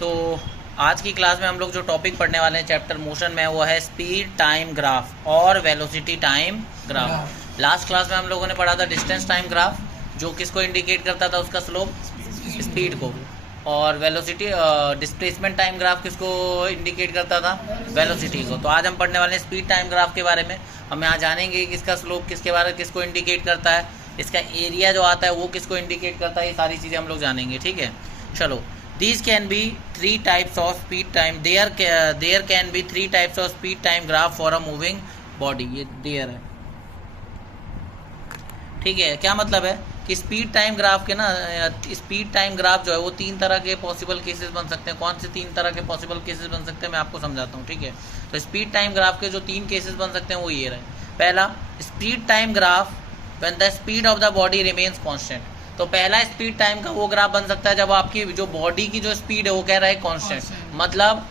तो आज की क्लास में हम लोग जो टॉपिक पढ़ने वाले हैं चैप्टर मोशन में, वो है स्पीड टाइम ग्राफ और velocity time graph. Last class में हम लोगों ने पढ़ा था डिस्टेंस टाइम ग्राफ, जो किसको इंडिकेट करता था, उसका स्लोप, स्पीड को, और वेलोसिटी डिस्प्लेसमेंट टाइम ग्राफ किसको इंडिकेट करता था, वेलोसिटी को। तो आज हम पढ़ने वाले हैं स्पीड टाइम ग्राफ के बारे में। हम यहाँ जानेंगे कि इसका स्लोप किसके बारे में किसको इंडिकेट करता है, इसका एरिया जो आता है वो किसको इंडिकेट करता है, ये सारी चीज़ें हम लोग जानेंगे। ठीक है, चलो। These can be three types of speed time. There can be three types of speed time graph for a moving body. ये there है, ठीक है। क्या मतलब है कि स्पीड टाइम ग्राफ के ना, स्पीड टाइम ग्राफ जो है वो तीन तरह के पॉसिबल केसेस बन सकते हैं। कौन से तीन तरह के पॉसिबल केसेस बन सकते हैं, मैं आपको समझाता हूँ। ठीक है, तो स्पीड टाइम ग्राफ के जो तीन केसेस बन सकते हैं वो ये रहे। पहला, speed time graph when the speed of the body remains constant. तो पहला स्पीड टाइम का वो ग्राफ बन सकता है जब आपकी जो बॉडी की जो स्पीड है वो कह रहा है कांस्टेंट, मतलब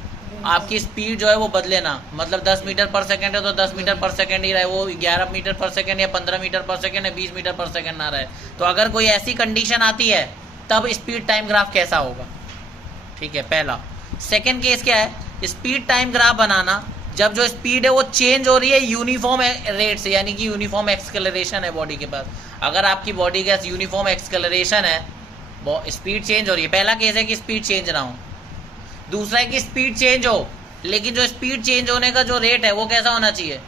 आपकी स्पीड जो है वो बदले ना। मतलब 10 मीटर पर सेकंड है तो 10 मीटर पर सेकंड ही रहे, वो 11 मीटर पर सेकंड या 15 मीटर पर सेकंड या 20 मीटर पर सेकंड ना रहे। तो अगर कोई ऐसी कंडीशन आती है तब स्पीड टाइम ग्राफ कैसा होगा। ठीक है, पहला। सेकेंड केस क्या है, स्पीड टाइम ग्राफ बनाना जब जो स्पीड है वो चेंज हो रही है यूनिफॉर्म रेट से, यानी कि यूनिफॉर्म एक्सेलरेशन है बॉडी के पास। अगर आपकी बॉडी के पास यूनिफॉर्म एक्सेलरेशन है, स्पीड चेंज हो रही है। पहला केस है कि स्पीड चेंज ना हो। दूसरा है कि स्पीड चेंज हो, लेकिन जो स्पीड चेंज होने का जो रेट है वो कैसा होना चाहिए,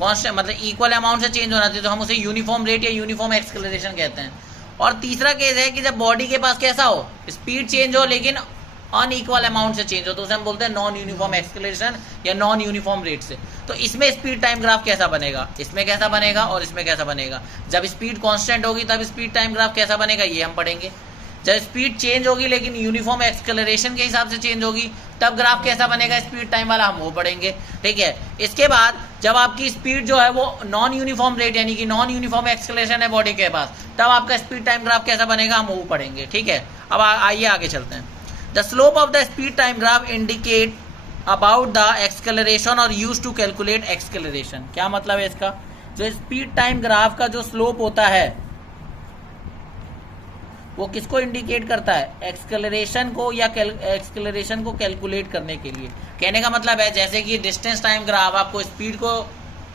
कांस्टेंट, मतलब इक्वल अमाउंट से चेंज होना चाहिए। तो हम उसे यूनिफॉर्म रेट या यूनिफॉर्म एक्सेलरेशन कहते हैं। और तीसरा केस है कि जब बॉडी के पास कैसा हो, स्पीड चेंज हो लेकिन अनइक्वल अमाउंट से चेंज हो, तो उसे हम बोलते हैं नॉन यूनिफॉर्म एक्सेलरेशन या नॉन यूनिफॉर्म रेट से। तो इसमें स्पीड टाइम ग्राफ कैसा बनेगा, इसमें कैसा बनेगा और इसमें कैसा बनेगा। जब स्पीड कांस्टेंट होगी तब स्पीड टाइम ग्राफ कैसा बनेगा, ये हम पढ़ेंगे। जब स्पीड चेंज होगी लेकिन यूनिफॉर्म एक्सेलरेशन के हिसाब से चेंज होगी तब ग्राफ कैसा बनेगा स्पीड टाइम वाला, हम वो पढ़ेंगे। ठीक है, इसके बाद जब आपकी स्पीड जो है वो नॉन यूनिफॉर्म रेट यानी कि नॉन यूनिफॉर्म एक्सेलरेशन है बॉडी के पास, तब आपका स्पीड टाइम ग्राफ कैसा बनेगा, हम वो पढ़ेंगे। ठीक है, अब आइए आगे चलते हैं। The slope of the speed time graph indicate about the acceleration or used to calculate acceleration। क्या मतलब है इसका, जो स्पीड टाइम ग्राफ का जो स्लोप होता है वो किसको इंडिकेट करता है, एक्सेलरेशन को, या एक्सेलरेशन को कैलकुलेट करने के लिए। कहने का मतलब है जैसे कि डिस्टेंस टाइम ग्राफ आपको स्पीड को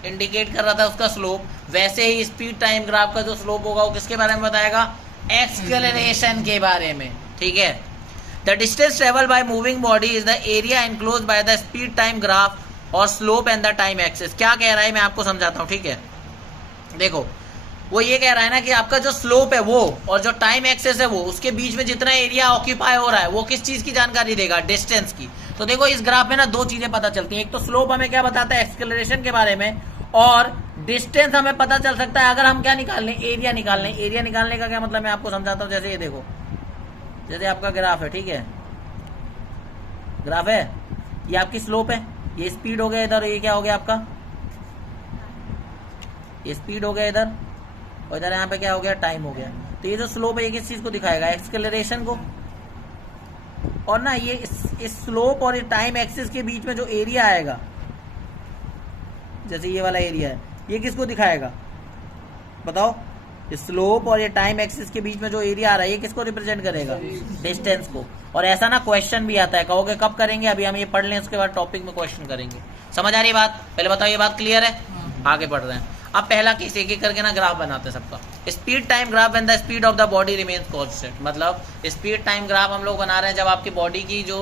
इंडिकेट कर रहा था उसका स्लोप, वैसे ही स्पीड टाइम ग्राफ का जो स्लोप होगा वो किसके बारे में बताएगा, एक्सेलरेशन के बारे में। ठीक है, The distance traveled by moving body is the area enclosed by the speed time graph और slope and the time axis। क्या कह रहा है मैं आपको समझाता हूँ। ठीक है, देखो वो ये कह रहा है ना कि आपका जो स्लोप है वो और जो टाइम एक्सेस है वो, उसके बीच में जितना एरिया ऑक्यूपाई हो रहा है वो किस चीज की जानकारी देगा, डिस्टेंस की। तो देखो इस ग्राफ में ना दो चीजें पता चलती हैं। एक तो स्लोप हमें क्या बताता है, एक्सेलरेशन के बारे में, और डिस्टेंस हमें पता चल सकता है अगर हम क्या निकाल लें, एरिया निकाल लें। एरिया निकालने का क्या मतलब मैं आपको समझाता हूँ। जैसे ये देखो, जैसे आपका ग्राफ है, ठीक है, ग्राफ है, ये आपकी स्लोप है, ये स्पीड हो गया इधर, ये क्या हो गया आपका, ये स्पीड हो गया इधर, और इधर यहाँ पे क्या हो गया, टाइम हो गया। तो ये जो स्लोप है ये किस चीज को दिखाएगा, एक्सेलरेशन को। और ना ये इस स्लोप और टाइम एक्सिस के बीच में जो एरिया आएगा, जैसे ये वाला एरिया है, ये किसको दिखाएगा बताओ, स्लोप और ये टाइम एक्सिस के बीच में जो एरिया आ रहा है ये किसको रिप्रेजेंट करेगा, डिस्टेंस को। और ऐसा ना क्वेश्चन भी आता है, कहोगे कब करेंगे, अभी हम ये पढ़ लें उसके बाद टॉपिक में क्वेश्चन करेंगे। समझ आ रही है बात, पहले बताओ ये बात क्लियर है, आगे बढ़ रहे हैं। अब पहला केस एक एक करके ना ग्राफ बनाते हैं सबका। Speed time graph when the speed of the body remains constant, मतलब स्पीड टाइम ग्राफ हम लोग बना रहे हैं जब आपकी बॉडी की जो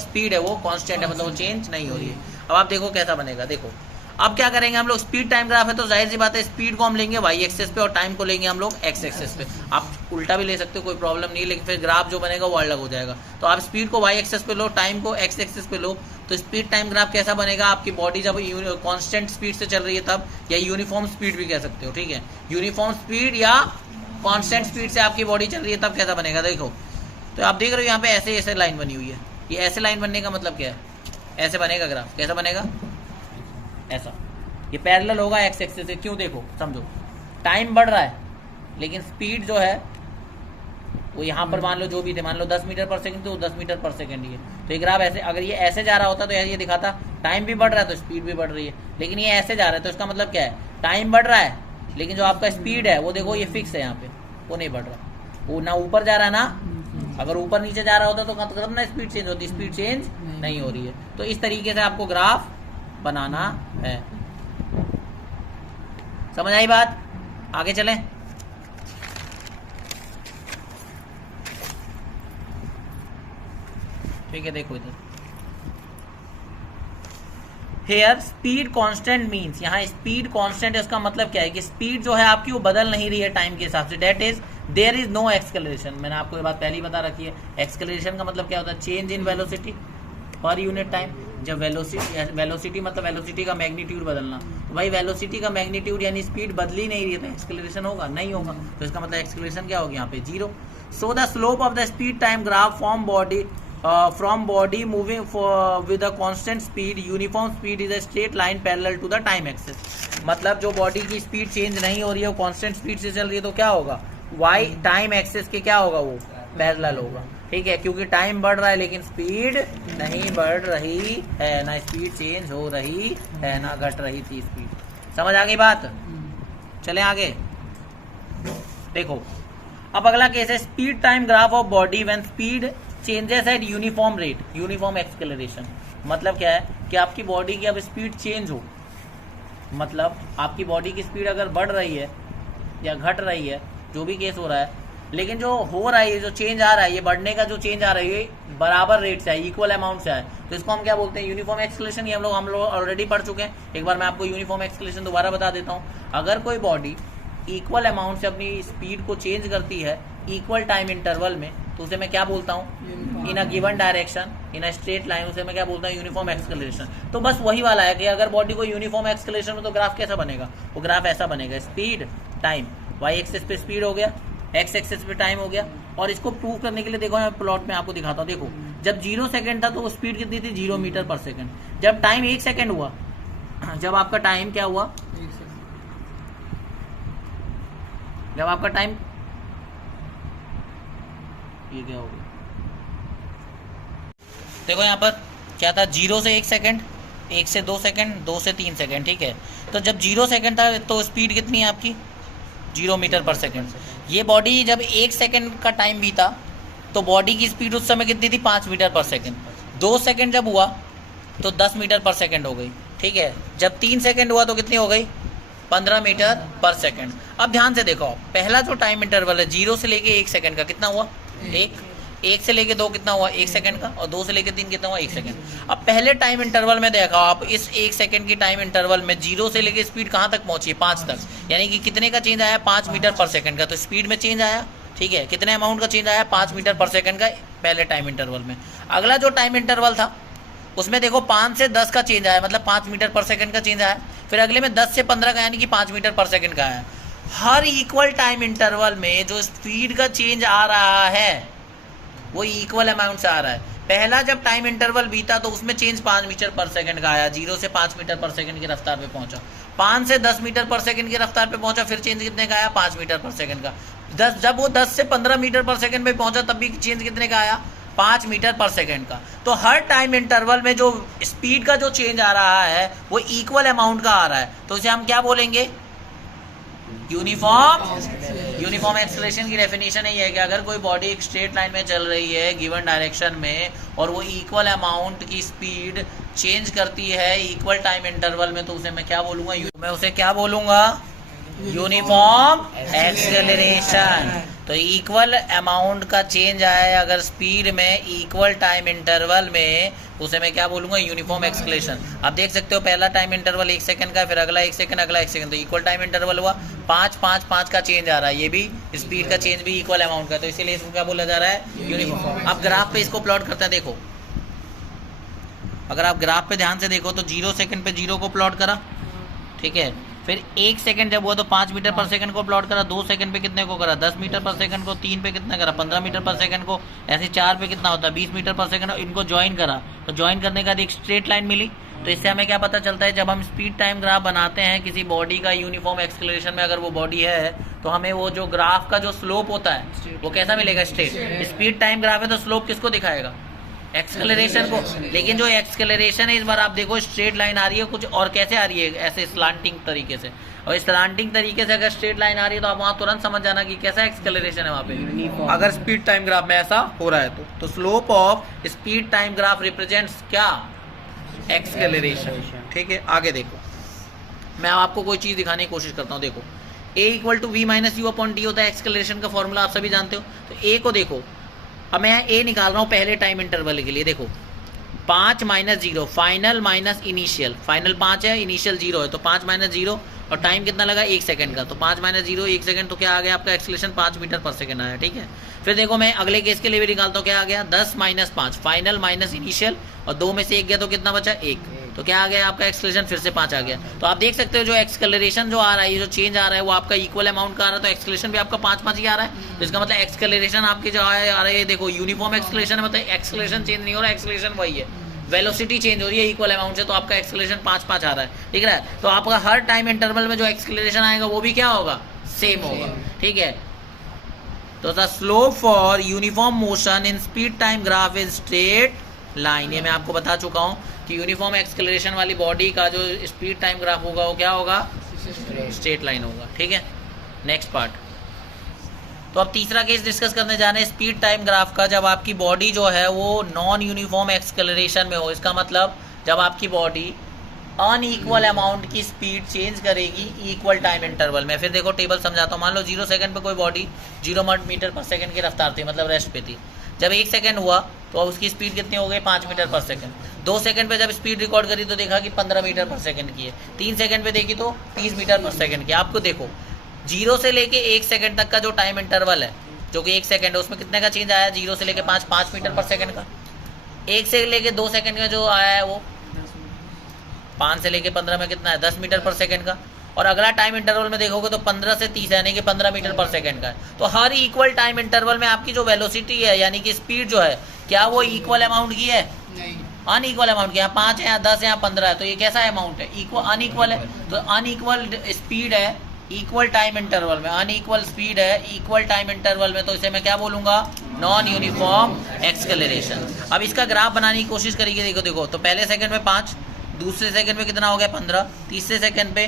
स्पीड है वो कांस्टेंट है, मतलब वो चेंज नहीं हो रही है। अब आप देखो कैसा बनेगा। देखो अब क्या करेंगे हम लोग, स्पीड टाइम ग्राफ है तो जाहिर सी बात है स्पीड को हम लेंगे वाई एक्सेस पे और टाइम को लेंगे हम लोग एक्स एक्सेस पे। आप उल्टा भी ले सकते हो, कोई प्रॉब्लम नहीं है, लेकिन फिर ग्राफ जो बनेगा वो अलग हो जाएगा। तो आप स्पीड को वाई एक्सेस पे लो, टाइम को एक्स एक्सेस पे लो, तो स्पीड टाइम ग्राफ कैसा बनेगा, आपकी बॉडी जब कांस्टेंट स्पीड से चल रही है तब, या यूनिफॉर्म स्पीड भी कह सकते हो। ठीक है, यूनिफॉर्म स्पीड या कांस्टेंट स्पीड से आपकी बॉडी चल रही है तब कैसा बनेगा। देखो तो आप देख रहे हो यहाँ पे ऐसे ऐसे लाइन बनी हुई है, ये ऐसे लाइन बनने का मतलब क्या है, ऐसे बनेगा ग्राफ। कैसा बनेगा, ऐसा, ये पैरेलल होगा एक्स एक्सिस से। क्यों, देखो समझो, टाइम बढ़ रहा है लेकिन स्पीड जो है वो यहाँ पर मान लो जो भी थे, मान लो 10 मीटर पर सेकंड, तो 10 मीटर पर सेकंड ही है। तो ये ग्राफ ऐसे, अगर ये ऐसे जा रहा होता तो ये दिखाता टाइम भी बढ़ रहा है तो स्पीड भी बढ़ रही है, लेकिन ये ऐसे जा रहा है तो इसका मतलब क्या है, टाइम बढ़ रहा है लेकिन जो आपका स्पीड है वो देखो ये फिक्स है, यहाँ पे वो नहीं बढ़ रहा, वो ना ऊपर जा रहा है ना अगर ऊपर नीचे जा रहा होता तो मतलब ना स्पीड चेंज होती, स्पीड चेंज नहीं हो रही है। तो इस तरीके से आपको ग्राफ बनाना है। समझ आई बात? आगे चलें। ठीक है, देखो इधर हेयर स्पीड कांस्टेंट मींस, यहाँ स्पीड कांस्टेंट है, उसका मतलब क्या है कि स्पीड जो है आपकी वो बदल नहीं रही है टाइम के हिसाब से। That is there is no acceleration. मैंने आपको ये बात पहले ही बता रखी है। एक्सकलरेशन का मतलब क्या होता है? Change in velocity per unit time. जब वेलोसिटी मतलब वेलोसिटी का मैग्नीट्यूड बदलना, तो भाई वेलोसिटी का मैग्नीट्यूड यानी स्पीड बदल ही नहीं रही है तो एक्सकलरेशन होगा नहीं होगा। तो इसका मतलब एक्सकलरेशन क्या होगी यहाँ पे? 0। So the slope of the speed time graph from body moving with a constant speed, uniform speed is a straight line parallel to the time axis। मतलब जो बॉडी की स्पीड चेंज नहीं हो रही है वो कांस्टेंट स्पीड से चल रही है तो क्या होगा? y टाइम एक्सिस के क्या होगा? वो पैरेलल होगा। ठीक है, क्योंकि टाइम बढ़ रहा है लेकिन स्पीड नहीं बढ़ रही है, ना स्पीड चेंज हो रही है ना घट रही थी स्पीड। समझ आ गई बात? चले आगे देखो। अब अगला केस है speed time graph of body when speed changes at uniform rate, uniform acceleration. मतलब क्या है कि आपकी बॉडी की अब स्पीड चेंज हो, मतलब आपकी बॉडी की स्पीड अगर बढ़ रही है या घट रही है, जो भी केस हो रहा है, लेकिन जो हो रहा है, जो चेंज आ रहा है, ये बढ़ने का जो चेंज आ रहा है ये बराबर रेट से है, इक्वल अमाउंट से है, तो इसको हम क्या बोलते हैं? Uniform escalation. ये हम लोग ऑलरेडी पढ़ चुके हैं। एक बार मैं आपको यूनिफॉर्म एक्सकलेशन दोबारा बता देता हूँ। अगर कोई बॉडी इक्वल अमाउंट से अपनी स्पीड को चेंज करती है इक्वल टाइम इंटरवल में, तो उसे मैं क्या बोलता हूँ? In a given direction in a straight line, उसे मैं क्या बोलता हूँ? Uniform acceleration. तो बस वही वाला है कि अगर बॉडी को यूनिफॉर्म एक्सकलेशन में, तो ग्राफ कैसा बनेगा? वो ग्राफ ऐसा बनेगा, स्पीड टाइम, वाई एक्सिस पे स्पीड हो गया, एक्स एक्सिस पे टाइम हो गया। और इसको प्रूव करने के लिए देखो मैं प्लॉट में आपको दिखाता हूँ। देखो जब 0 सेकंड था तो वो स्पीड कितनी थी? 0 मीटर पर सेकंड। जब टाइम 1 सेकंड हुआ, जब आपका टाइम क्या हुआ? जब आपका टाइम, ये क्या हो गया? देखो यहाँ पर क्या था? 0 से 1 सेकंड, 1 से 2 सेकंड, 2 से 3 सेकंड। ठीक है, तो जब 0 सेकंड था तो स्पीड कितनी है आपकी? 0 मीटर पर सेकंड। ये बॉडी जब 1 सेकंड का टाइम बीता तो बॉडी की स्पीड उस समय कितनी थी? 5 मीटर पर सेकंड। 2 सेकंड जब हुआ तो 10 मीटर पर सेकंड हो गई। ठीक है, जब 3 सेकंड हुआ तो कितनी हो गई? 15 मीटर पर सेकंड। अब ध्यान से देखो, पहला जो टाइम इंटरवल है 0 से लेके 1 सेकंड का कितना हुआ? 1 से लेके 2 कितना हुआ? 1 सेकंड का। और 2 से लेके 3 कितना हुआ? 1 सेकंड। अब पहले टाइम इंटरवल में देखा आप, इस 1 सेकंड की टाइम इंटरवल में 0 से लेके स्पीड कहाँ तक पहुंची है? 5 तक। यानी कि कितने का चेंज आया? 5 मीटर पर सेकंड का। तो स्पीड में चेंज आया। ठीक है, कितने अमाउंट का चेंज आया? 5 मीटर पर सेकंड का पहले टाइम इंटरवल में। अगला जो टाइम इंटरवल था उसमें देखो 5 से 10 का चेंज आया, मतलब 5 मीटर पर सेकंड का चेंज आया। फिर अगले में 10 से 15 का, यानी कि 5 मीटर पर सेकंड का आया। हर इक्वल टाइम इंटरवल में जो स्पीड का चेंज आ रहा है वो इक्वल अमाउंट से आ रहा है। पहला जब टाइम इंटरवल बीता तो उसमें चेंज 5 मीटर पर सेकंड का आया, 0 से 5 मीटर पर सेकंड की रफ्तार पे पहुंचा। 5 से 10 मीटर पर सेकंड की रफ्तार पे पहुंचा, फिर चेंज कितने का आया? 5 मीटर पर सेकंड का। जब वो 10 से 15 मीटर पर सेकंड पे पहुंचा तब भी चेंज कितने का आया? 5 मीटर पर सेकंड का। तो हर टाइम इंटरवल में जो स्पीड का जो चेंज आ रहा है वो इक्वल अमाउंट का आ रहा है, तो इसे हम क्या बोलेंगे? यूनिफॉर्म एक्सेलरेशन की डेफिनेशन यही है कि अगर कोई बॉडी एक स्ट्रेट लाइन में चल रही है गिवन डायरेक्शन में और वो इक्वल अमाउंट की स्पीड चेंज करती है इक्वल टाइम इंटरवल में, तो उसे मैं क्या बोलूंगा? मैं उसे क्या बोलूंगा? Uniform acceleration. तो इक्वल अमाउंट का चेंज आया अगर स्पीड में इक्वल टाइम इंटरवल में, उसे मैं क्या बोलूंगा? Uniform acceleration. आप देख सकते हो पहला टाइम इंटरवल 1 सेकंड का, फिर अगला 1 सेकंड, अगला 1 सेकंड, तो इक्वल टाइम इंटरवल हुआ। 5 का चेंज आ रहा है, ये भी स्पीड का चेंज भी इक्वल अमाउंट का, तो इसीलिए इसको क्या बोला जा रहा है? यूनिफॉर्म। अब ग्राफ पे इसको प्लॉट करते हैं। देखो अगर आप ग्राफ पे ध्यान से देखो तो 0 सेकंड पे 0 को प्लॉट करा, ठीक है, फिर 1 सेकंड जब हुआ तो 5 मीटर पर सेकंड को प्लॉट करा, 2 सेकंड पे कितने को करा? 10 मीटर पर सेकंड को, 3 पे कितना करा? 15 मीटर पर सेकंड को, ऐसे 4 पे कितना होता है? 20 मीटर पर सेकंड। इनको ज्वाइन करा तो ज्वाइन करने के बाद एक स्ट्रेट लाइन मिली। तो इससे हमें क्या पता चलता है? जब हम स्पीड टाइम ग्राफ बनाते हैं किसी बॉडी का यूनिफॉर्म एक्सेलरेशन में, अगर वो बॉडी है तो हमें वो जो ग्राफ का जो स्लोप होता है वो कैसा मिलेगा? स्ट्रेट। स्पीड टाइम ग्राफ है तो स्लोप किसको दिखाएगा? एक्सेलरेशन को, लेकिन जो एक्सेलरेशन है इस बार आप देखो स्ट्रेट लाइन आ रही है कुछ और कैसे आ रही है, ऐसे स्लांटिंग तरीके से। और स्लांटिंग तरीके से अगर स्ट्रेट लाइन आ रही है तो आप वहाँ तुरंत समझ जाना कि कैसा एक्सेलरेशन है वहाँ पे, अगर स्पीड टाइम ग्राफ में ऐसा हो रहा है तो slope of speed time graph represents क्या, एक्सेलरेशन। ठीक है, आगे देखो, मैं आपको कोई चीज़ दिखाने की कोशिश करता हूँ। देखो a equal to v minus u upon t होता है एक्सेलरेशन का फॉर्मूला, आप सभी जानते हो। तो a को देखो, अब मैं a निकाल रहा हूँ पहले टाइम इंटरवल के लिए। देखो 5 minus 0, final minus initial, final 5 है, इनिशियल 0 है, तो 5 माइनस 0 और टाइम कितना लगा 1 सेकंड का, तो 5 माइनस 0 1 सेकंड, तो क्या आ गया आपका एक्सेलरेशन 5 मीटर पर सेकंड आया। ठीक है, फिर देखो मैं अगले केस के लिए भी निकालता हूँ, क्या आ गया 10 माइनस 5, फाइनल माइनस इनिशियल, और 2 में से 1 गया तो कितना बचा 1, तो क्या आ गया आपका एक्सेलरेशन फिर से 5 आ गया। तो आप देख सकते हो जो एक्सेलरेशन जो आ रहा है, जो चेंज आ रहा है वो आपका इक्वल अमाउंट का आ रहा है, तो एक्सेलरेशन भी आपका 5 ही आ रहा है। तो इसका मतलब एक्सेलरेशन आपकी जो आ रही है, देखो यूनिफॉर्म एक्सेलरेशन मतलब एक्सेलरेशन चेंज नहीं हो रहा है, एक्सेलरेशन वही है, वेलोसिटी चेंज हो रही है इक्वल अमाउंट से, तो आपका एक्सेलरेशन 5 आ रहा है। ठीक है, तो आपका हर टाइम इंटरवल में जो एक्सेलरेशन आएगा वो भी क्या होगा, सेम होगा। ठीक है, तो the slope for uniform motion in speed time graph is straight line. ये मैं आपको बता चुका हूँ कि यूनिफॉर्म एक्सेलरेशन वाली बॉडी का जो स्पीड टाइम ग्राफ होगा वो क्या होगा, स्ट्रेट लाइन होगा। ठीक है, नेक्स्ट पार्ट। तो अब तीसरा केस डिस्कस करने जा रहे हैं स्पीड टाइम ग्राफ का, जब आपकी बॉडी जो है वो नॉन यूनिफॉर्म एक्सेलरेशन में हो। इसका मतलब जब आपकी बॉडी अनइक्वल अमाउंट की स्पीड चेंज करेगी इक्वल टाइम इंटरवल में। फिर देखो टेबल समझाता हूँ। मान लो 0 सेकंड पे कोई बॉडी 0 मीटर पर सेकंड की रफ्तार थी, मतलब रेस्ट पे थी। जब 1 सेकंड हुआ तो उसकी स्पीड कितनी हो गई, 5 मीटर पर सेकंड। 2 सेकंड पे जब स्पीड रिकॉर्ड करी तो देखा कि 15 मीटर पर सेकंड की है। 3 सेकंड पे देखी तो 30 मीटर पर सेकंड की। आपको देखो 0 से लेके 1 सेकंड तक का जो टाइम इंटरवल है, जो कि 1 सेकंड है, उसमें कितने का चेंज आया, 0 से लेके 5 मीटर पर सेकंड का। 1 से लेके 2 सेकंड का जो आया है वो 5 से लेके 15 में कितना है, 10 मीटर पर सेकंड का। और अगला टाइम इंटरवल में देखोगे तो 15 से 30 यानी कि 15 मीटर पर सेकंड का है। तो हर इक्वल टाइम इंटरवल में आपकी जो वेलोसिटी है यानी कि स्पीड जो है, क्या वो इक्वल अमाउंट की है, अनइक्वल अमाउंट की। यहाँ 5 है, यहाँ 10 है, यहाँ 15 है, तो ये कैसा अमाउंट है, इक्वल अनइक्वल है। तो अनइक्वल स्पीड है इक्वल टाइम इंटरवल में, अनइक्वल स्पीड है इक्वल टाइम इंटरवल में, तो इसे मैं क्या बोलूंगा, नॉन यूनिफॉर्म एक्सेलरेशन। अब इसका ग्राफ बनाने की कोशिश करिए। देखो देखो, तो पहले सेकंड में 5, दूसरे सेकंड में कितना हो गया 15, तीसरे सेकंड पे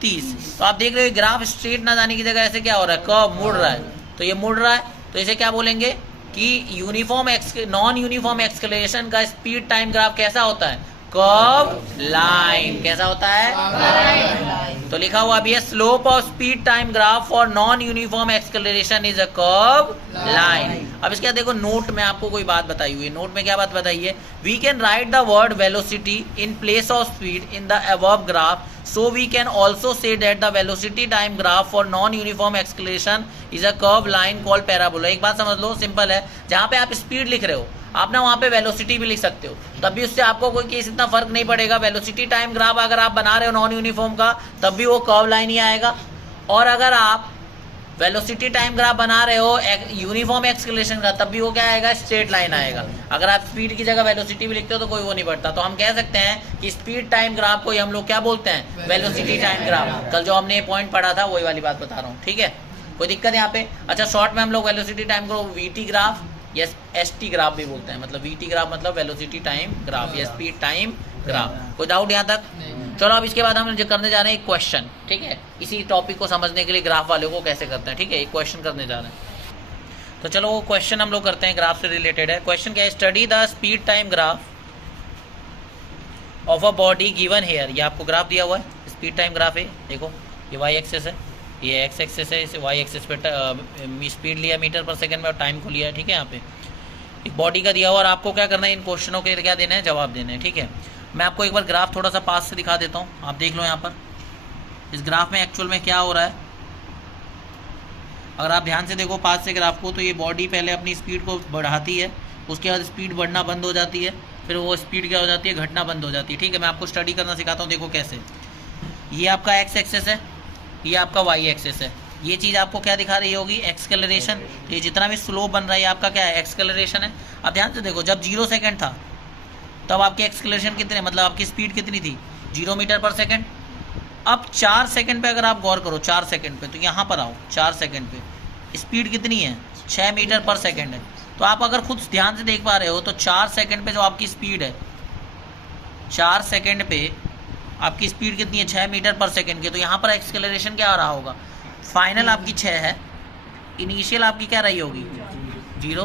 30। तो आप देख रहे हो ग्राफ स्ट्रेट ना जाने की जगह ऐसे क्या हो रहा है, कर्व मुड़ रहा है। तो ये मुड़ रहा है, तो इसे क्या बोलेंगे कि यूनिफॉर्म नॉन यूनिफॉर्म एक्सेलरेशन का स्पीड टाइम ग्राफ कैसा होता है, कर्व लाइन। कैसा होता है, तो लिखा हुआ भी है slope of speed time graph for non uniform acceleration is a curve line. अब इसके बाद देखो नोट में आपको कोई बात बताई हुई है। नोट में क्या बात बताई है, we can write the word velocity in place of speed in the above graph, so we can also say that the velocity time graph for non uniform acceleration is a curved line called parabola। एक बात समझ लो, simple है, जहाँ पे आप speed लिख रहे हो आप ना वहाँ पे वेलोसिटी भी लिख सकते हो, तब भी उससे आपको कोई केस इतना फर्क नहीं पड़ेगा। वेलोसिटी टाइम ग्राफ अगर आप बना रहे हो नॉन यूनिफॉर्म का तब भी वो कर्व लाइन ही आएगा, और अगर आप वेलोसिटी टाइम ग्राफ बना रहे हो यूनिफॉर्म एक्सेलरेशन का तब भी वो क्या आएगा, स्ट्रेट लाइन आएगा। अगर आप स्पीड की जगह वेलोसिटी भी लिखते हो तो कोई वो नहीं पड़ता। तो हम कह सकते हैं कि स्पीड टाइम ग्राफ को हम लोग क्या बोलते हैं, वेलोसिटी टाइम ग्राफ। कल जो हमने पॉइंट पढ़ा था वही वाली बात बता रहा हूँ, ठीक है, कोई दिक्कत यहाँ पे। अच्छा, शॉर्ट में हम लोग वेलोसिटी टाइम को वीटी ग्राफ या एसटी ग्राफ भी बोलते हैं। मतलब वीटी ग्राफ मतलब वेलोसिटी टाइम ग्राफ या स्पीड टाइम ग्राफ। कोई डाउट यहाँ तक? चलो अब इसके बाद हम जो करने जा रहे हैं एक क्वेश्चन, ठीक है, इसी टॉपिक को समझने के लिए ग्राफ वालों को कैसे करते हैं, ठीक है, एक क्वेश्चन करने जा रहे हैं। तो चलो वो क्वेश्चन हम लोग करते हैं, ग्राफ से रिलेटेड है। क्वेश्चन क्या है, study the speed time graph of a body given here. ये आपको ग्राफ दिया हुआ है, स्पीड टाइम ग्राफ है। देखो ये वाई एक्सेस है, ये एक्स एक्सेस है, इसे वाई एक्सेस पे स्पीड लिया मीटर पर सेकंड में और टाइम को लिया है, ठीक है। यहाँ पे एक बॉडी का दिया हुआ और आपको क्या करना है, इन क्वेश्चनों के क्या देना है, जवाब देने हैं, ठीक है। मैं आपको एक बार ग्राफ थोड़ा सा पास से दिखा देता हूँ, आप देख लो यहाँ पर इस ग्राफ में एक्चुअल में क्या हो रहा है। अगर आप ध्यान से देखो पास से ग्राफ को, तो ये बॉडी पहले अपनी स्पीड को बढ़ाती है, उसके बाद स्पीड बढ़ना बंद हो जाती है, फिर वो स्पीड क्या हो जाती है, घटना बंद हो जाती है, ठीक है। मैं आपको स्टडी करना सिखाता हूँ, देखो कैसे। ये आपका एक्स एक्सेस है, ये आपका वाई एक्सेस है। ये चीज़ आपको क्या दिखा रही होगी, एक्सेलरेशन। तो ये जितना भी स्लोप बन रहा है आपका क्या है, एक्सेलरेशन है। अब ध्यान से देखो, जब 0 सेकंड था तब आपकी एक्सेलरेशन कितने, मतलब आपकी स्पीड कितनी थी, 0 मीटर पर सेकंड। अब 4 सेकंड पे अगर आप गौर करो, 4 सेकंड पे, तो यहाँ पर आओ, 4 सेकंड पे स्पीड कितनी है, 6 मीटर पर सेकंड है। तो आप अगर खुद ध्यान से देख पा रहे हो तो 4 सेकंड पे जो आपकी स्पीड है, 4 सेकंड पे आपकी स्पीड कितनी है, 6 मीटर पर सेकंड की। तो यहाँ पर एक्सेलरेशन क्या आ रहा होगा, फाइनल आपकी 6 है, इनिशियल आपकी क्या रही होगी 0,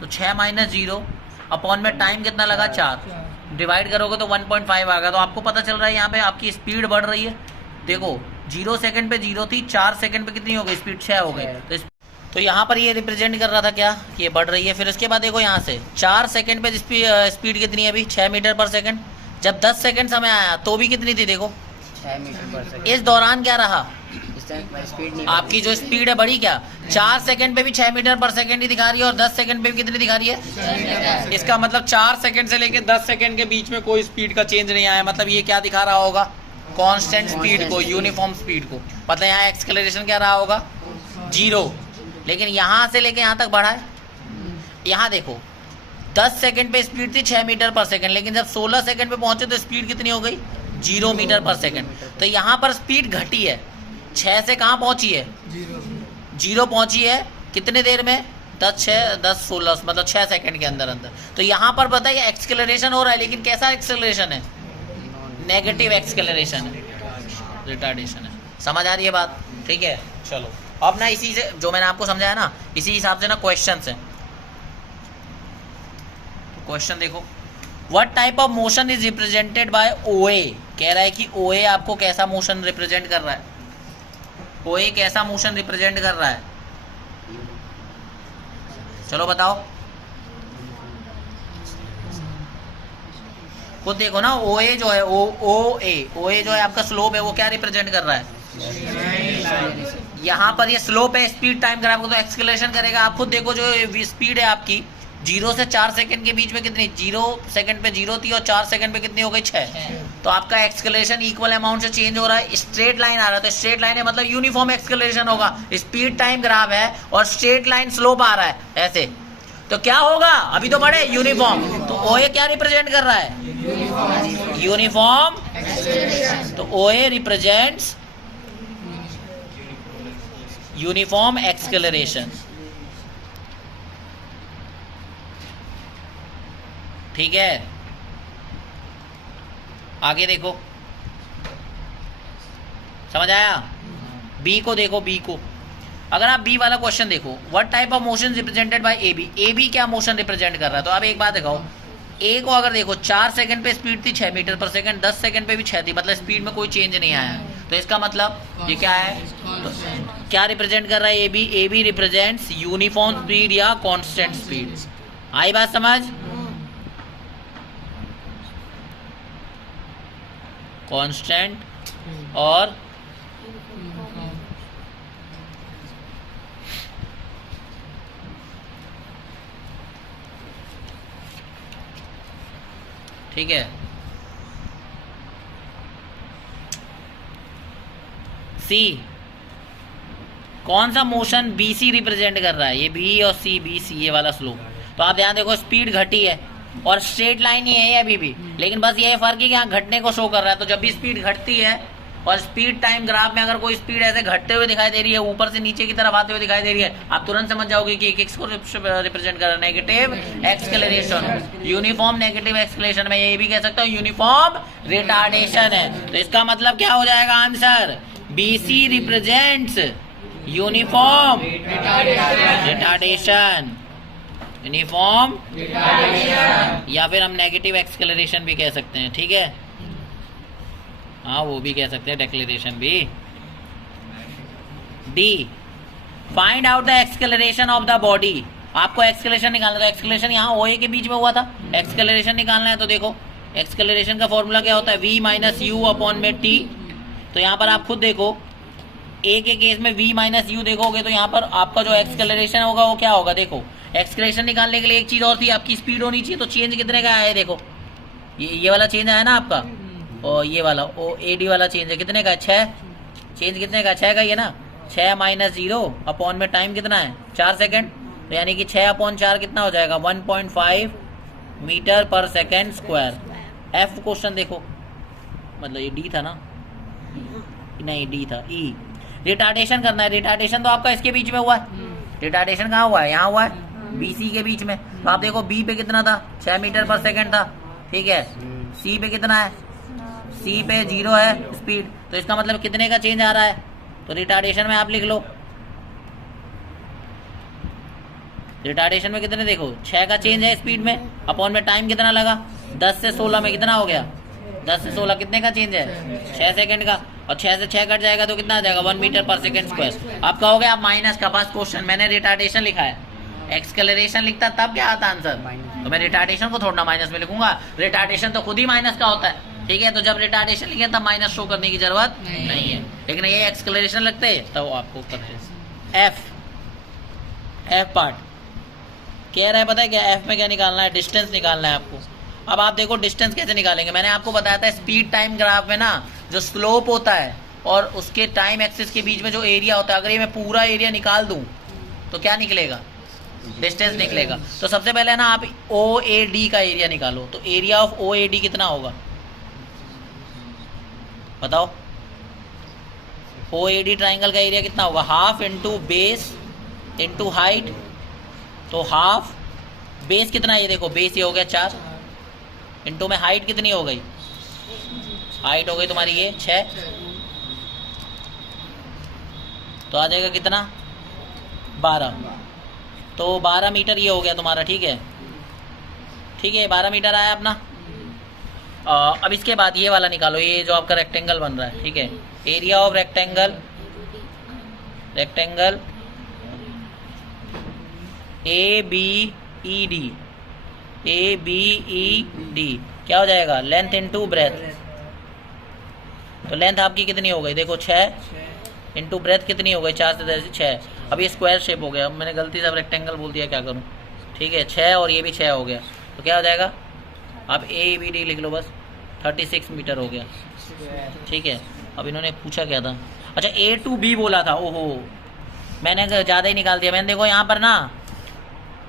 तो 6 माइनस 0 अपॉन में टाइम कितना लगा 4, डिवाइड करोगे तो 1.5 आ गया। तो आपको पता चल रहा है यहाँ पे आपकी स्पीड बढ़ रही है। देखो 0 सेकंड पे 0 थी, 4 सेकंड पे कितनी हो गई स्पीड, 6 हो गई। तो यहाँ पर ये रिप्रेजेंट कर रहा था क्या कि ये बढ़ रही है। फिर उसके बाद देखो यहाँ से 4 सेकंड पे स्पीड कितनी है अभी, 6 मीटर पर सेकंड। जब 10 सेकंड समय आया तो भी कितनी थी, देखो 6 मीटर पर सेकंड। इस दौरान क्या रहा, स्पीड नहीं, आपकी जो स्पीड है बढ़ी क्या, 4 सेकंड पे भी 6 मीटर पर सेकंड ही दिखा रही है और 10 सेकंड पे भी कितनी दिखा रही है। इसका मतलब 4 सेकंड से लेके 10 सेकंड के बीच में कोई स्पीड का चेंज नहीं आया। मतलब ये क्या दिखा रहा होगा, कांस्टेंट स्पीड को, यूनिफॉर्म स्पीड को। मतलब यहाँ एक्सेलरेशन क्या रहा होगा 0, लेकिन यहाँ से लेके यहाँ तक बढ़ा है। यहाँ देखो 10 सेकंड पे स्पीड थी 6 मीटर पर सेकंड, लेकिन जब 16 सेकंड पे पहुंचे तो स्पीड कितनी हो गई 0 मीटर पर सेकंड। तो यहाँ पर स्पीड घटी है, 6 से कहाँ पहुंची है 0 पहुंची है, कितने देर में 10-16 मतलब 6 सेकंड के अंदर अंदर। तो यहाँ पर बताइए एक्सेलरेशन हो रहा है, लेकिन कैसा एक्सेलरेशन है, नेगेटिव एक्सेलरेशन है, रिटार्डेशन है। समझ आ रही है बात, ठीक है। चलो अब ना इसी से जो मैंने आपको समझाया ना, इसी हिसाब से ना क्वेश्चंस हैं। क्वेश्चन देखो, what type of motion is represented by ओए। कह रहा है कि ओए आपको कैसा मोशन रिप्रेजेंट कर रहा है, ओए कैसा मोशन रिप्रेजेंट कर रहा है, चलो बताओ खुद देखो ना। ओए जो है ओए जो है आपका स्लोप है, वो क्या रिप्रेजेंट कर रहा है, यहाँ पर ये स्लोप है, स्पीड टाइम ग्राफ को तो एक्सेलरेशन करेगा। आप खुद देखो जो स्पीड है आपकी 0 से 4 सेकंड के बीच में कितनी, 0 सेकंड पे 0 थी और 4 सेकंड पे कितनी हो गई 6। तो आपका एक्सेलरेशन इक्वल अमाउंट से चेंज हो रहा है। स्ट्रेट लाइन आ रहा है तो स्ट्रेट लाइन है मतलब यूनिफॉर्म एक्सेलरेशन होगा। स्पीड टाइम ग्राफ है और स्ट्रेट लाइन स्लोप आ रहा है ऐसे, तो क्या होगा, अभी तो बढ़े यूनिफॉर्म। तो ओए क्या रिप्रेजेंट कर रहा है, यूनिफॉर्म। तो ओए रिप्रेजेंट्स यूनिफॉर्म एक्सेलरेशन, ठीक है। आगे देखो, समझ आया। बी को देखो, बी को अगर आप बी वाला क्वेश्चन देखो, what type of motion represented by A B. A B क्या मोशन रिप्रेजेंट कर रहा है, तो आप एक बात दिखाओ, ए को अगर देखो 4 सेकंड पे स्पीड थी 6 मीटर पर सेकंड, 10 सेकंड पे भी 6 थी, मतलब स्पीड में कोई चेंज नहीं आया। तो इसका मतलब ये क्या है, तो क्या रिप्रेजेंट कर रहा है A B, A B represents uniform speed या कांस्टेंट स्पीड। आई बात समझ, कांस्टेंट और ठीक है। सी, कौन सा मोशन बी सी रिप्रेजेंट कर रहा है, ये बी और सी, बी सी ये वाला स्लोप। तो आप ध्यान देखो स्पीड घटी है और स्ट्रेट लाइन ही है अभी भी, लेकिन बस ये फर्क है कि यहाँ घटने को शो कर रहा है। तो जब भी स्पीड घटती है और स्पीड टाइम ग्राफ में अगर कोई स्पीड ऐसे घटते हुए दिखाई दे रही है, ऊपर से नीचे की तरफ आते हुए दिखाई दे रही है, आप तुरंत समझ जाओगे कि किसको रिप्रेजेंट कर रहा है, negative acceleration. Uniform negative acceleration, मैं ये भी कह सकता हूँ यूनिफॉर्म रिटार्डेशन है। तो इसका मतलब क्या हो जाएगा answer, BC represents uniform retardation, uniform या फिर हम नेगेटिव एक्सेलरेशन भी कह सकते हैं, ठीक है। हाँ वो भी कह सकते हैं, डेक्लेरेशन भी। D, find out the acceleration of the body. आपको एक्सेलरेशन निकालना है, एक्सेलरेशन यहाँ ओए के बीच में हुआ था, एक्सेलरेशन निकालना है। तो देखो एक्सेलरेशन का फॉर्मूला क्या होता है, v माइनस यू अपॉन में t। तो यहाँ पर आप खुद देखो, ए के केस में v माइनस यू देखोगे तो यहाँ पर आपका जो एक्सेलरेशन होगा वो क्या होगा। देखो एक्सेलरेशन निकालने के लिए एक चीज और थी, आपकी स्पीड होनी चाहिए। तो चेंज कितने का आया है, देखो ये वाला चेंज आया ना आपका, और ये वाला ओ ए डी वाला चेंज है कितने का, 6। चेंज कितने का, 6 का ये ना, 6 माइनस 0 अपॉन में टाइम कितना है 4 सेकंड। तो यानी कि 6 अपॉन 4 कितना हो जाएगा, 1.5 मीटर पर सेकंड स्क्वायर। एफ क्वेश्चन देखो, मतलब ये डी था ना, नहीं डी था, ई। रिटार्डेशन करना है, रिटार्डेशन तो आपका इसके बीच में हुआ है। रिटार्डेशन कहाँ हुआ है, यहाँ हुआ है। BC के बीच में। तो आप देखो B पे कितना था, 6 मीटर पर सेकंड था, ठीक है। C पे कितना है, C पे 0 है स्पीड, तो इसका मतलब कितने का चेंज आ रहा है, तो रिटार्डेशन में आप लिख लो, रिटार्डेशन में कितने, देखो 6 का चेंज है स्पीड में, अपॉन में टाइम कितना लगा, 10 से 16 में कितना हो गया, 10 से 16 कितने का चेंज है, 6 सेकंड का, और 6 से 6 कट जाएगा तो कितना आ जाएगा, 1 मीटर पर सेकंड स्क्वायर। आप कहोगे आप माइनस का, पास क्वेश्चन मैंने रिटार्डेशन लिखा है, एक्सकलरेशन लिखता तब क्या आता आंसर, तो मैं रिटार्डेशन को थोड़ा माइनस में लिखूंगा, रिटार्डेशन तो खुद ही माइनस का होता है, ठीक है। तो जब रिटार्डेशन लिखे तब माइनस शो करने की जरूरत नहीं है, लेकिन ये एक्सकलरेशन लगते है तो आपको करते। एफ पार्ट कह रहा है, पता है क्या, एफ में क्या निकालना है, डिस्टेंस निकालना है आपको। अब आप देखो डिस्टेंस कैसे निकालेंगे, मैंने आपको बताया था स्पीड टाइम ग्राफ में ना जो स्लोप होता है और उसके टाइम एक्सिस के बीच में जो एरिया होता है, अगर ये मैं पूरा एरिया निकाल दूं तो क्या निकलेगा, डिस्टेंस निकलेगा। तो सबसे पहले ना आप OAD का एरिया निकालो, तो एरिया ऑफ OAD कितना होगा बताओ, OAD ट्राइंगल का एरिया कितना होगा, half into base into height, तो हाफ बेस कितना है, ये देखो बेस ये हो गया 4, इंटू में हाइट कितनी हो गई, हाइट हो गई तुम्हारी ये 6, तो आ जाएगा कितना 12, तो 12 मीटर ये हो गया तुम्हारा, ठीक है, ठीक है 12 मीटर आया अपना। अब इसके बाद ये वाला निकालो, ये जो आपका रेक्टेंगल बन रहा है, ठीक है, एरिया ऑफ रेक्टेंगल ABED क्या हो जाएगा, लेंथ इंटू ब्रेथ, तो लेंथ आपकी कितनी हो गई, देखो 6 इंटू ब्रेथ कितनी हो गई, 4 से 6, अब ये स्क्वायर शेप हो गया, मैंने गलती से अब रेक्टेंगल बोल दिया, क्या करूँ, ठीक है 6 और ये भी 6 हो गया, तो क्या हो जाएगा, आप ABD लिख लो बस, 36 मीटर हो गया, ठीक है। अब इन्होंने पूछा क्या था, अच्छा A to B बोला था, ओहो मैंने ज़्यादा ही निकाल दिया, मैंने देखो यहाँ पर ना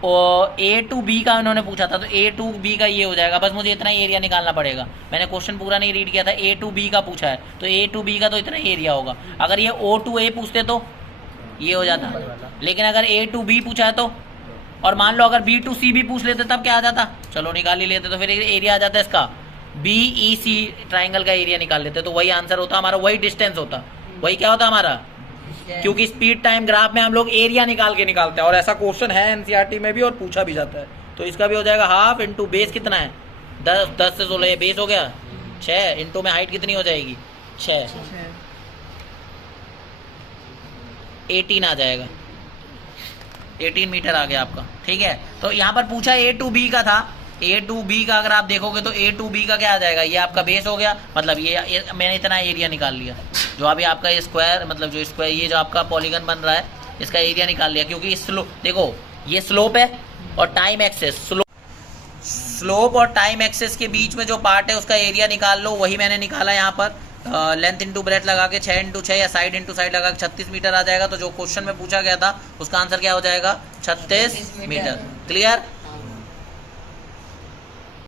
और A to B का उन्होंने पूछा था, तो A to B का ये हो जाएगा, बस मुझे इतना ही एरिया निकालना पड़ेगा, मैंने क्वेश्चन पूरा नहीं रीड किया था, A to B का पूछा है, तो A to B का तो इतना ही एरिया होगा। अगर ये O to A पूछते तो ये हो जाता, लेकिन अगर A to B पूछा है तो, और मान लो अगर B to C भी पूछ लेते तब क्या आ जाता, चलो निकाल ही लेते, तो फिर एरिया आ जाता है इसका, BEC ट्राइंगल का एरिया निकाल लेते, तो वही आंसर होता हमारा, वही डिस्टेंस होता, वही क्या होता हमारा, क्योंकि स्पीड टाइम ग्राफ में हम लोग एरिया निकाल के निकालते हैं, और ऐसा क्वेश्चन है NCERT में भी और पूछा भी जाता है, तो इसका भी हो जाएगा हाफ इंटू बेस कितना है 10 से 16, ये बेस हो गया 6, इंटू में हाइट कितनी हो जाएगी 6, 18 आ जाएगा, 18 मीटर आ गया आपका, ठीक है। तो यहाँ पर पूछा A to B का था, A to B का अगर आप देखोगे तो A to B का क्या आ जाएगा, ये आपका बेस हो गया, मतलब ये मैंने इतना एरिया निकाल लिया, जो अभी आपका ये स्क्वायर, मतलब जो स्क्वायर ये जो आपका पॉलीगन बन रहा है इसका एरिया निकाल लिया, क्योंकि स्लोप देखो ये स्लोप है और टाइम एक्सेस, स्लोप और टाइम एक्सेस के बीच में जो पार्ट है उसका एरिया निकाल लो, वही मैंने निकाला यहाँ पर, लेंथ इंटू ब्रेथ लगा के 6 इंटू 6 या साइड इंटू साइड लगा के 36 मीटर आ जाएगा, तो जो क्वेश्चन में पूछा गया था उसका आंसर क्या हो जाएगा 36 मीटर। क्लियर।